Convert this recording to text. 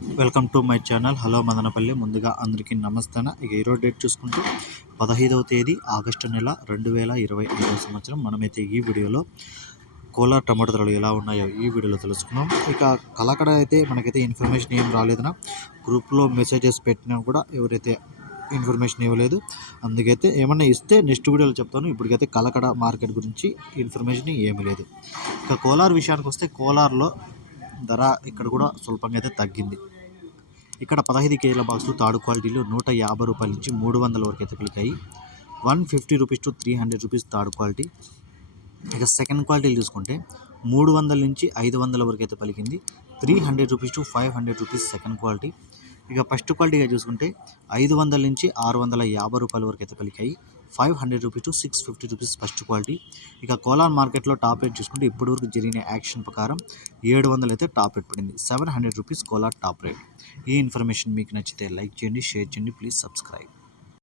Welcome to my channel. Hello Madanapalle. ముందుగా అందరికీ నమస్తే ఇక ఈరోజు డేట్ చూసుకుంటే పదహైదవ తేదీ ఆగస్టు నెల రెండు వేల ఇరవై ఐదవ సంవత్సరం. మనమైతే ఈ వీడియోలో కోలార్ టమాటో ధరలు ఎలా ఉన్నాయో ఈ వీడియోలో తెలుసుకున్నాం. ఇక కలకడ అయితే మనకైతే ఇన్ఫర్మేషన్ ఏం రాలేదన గ్రూప్లో మెసేజెస్ పెట్టినా కూడా ఎవరైతే ఇన్ఫర్మేషన్ ఇవ్వలేదు అందుకైతే ఏమన్నా ఇస్తే నెక్స్ట్ వీడియోలో చెప్తాను. ఇప్పటికైతే కలకడ మార్కెట్ గురించి ఇన్ఫర్మేషన్ ఏమీ లేదు. ఇక కోలార్ విషయానికి వస్తే కోలార్లో ధర ఇక్కడ కూడా స్వల్పంగా అయితే తగ్గింది. ఇక్కడ పదహైదు కేజీల బాక్సులు తాడు క్వాలిటీలు నూట యాభై రూపాయల నుంచి మూడు వందల వరకు అయితే పలికాయి one fifty rupees to three hundred rupees తాడు క్వాలిటీ. ఇక సెకండ్ క్వాలిటీలు చూసుకుంటే మూడు వందల నుంచి ఐదు వందల వరకు అయితే పలికింది. Three hundred rupees to five hundred rupees second quality. ఇక ఫస్ట్ క్వాలిటీగా చూసుకుంటే ఐదు వందల నుంచి ఆరు వందల యాభై రూపాయల వరకు అయితే పలికాయి. Five hundred rupees to six fifty rupees first quality ఇక కోలార్ మార్కెట్లో టాప్ రేట్ చూసుకుంటే ఇప్పటి వరకు జరిగిన యాక్షన్ ప్రకారం ఏడు వందలు అయితే టాప్ రేట్ పడింది. Seven hundred rupees Kolar top rate ఈ ఇన్ఫర్మేషన్ మీకు నచ్చితే లైక్ చేయండి షేర్ చేయండి ప్లీజ్ సబ్స్క్రైబ్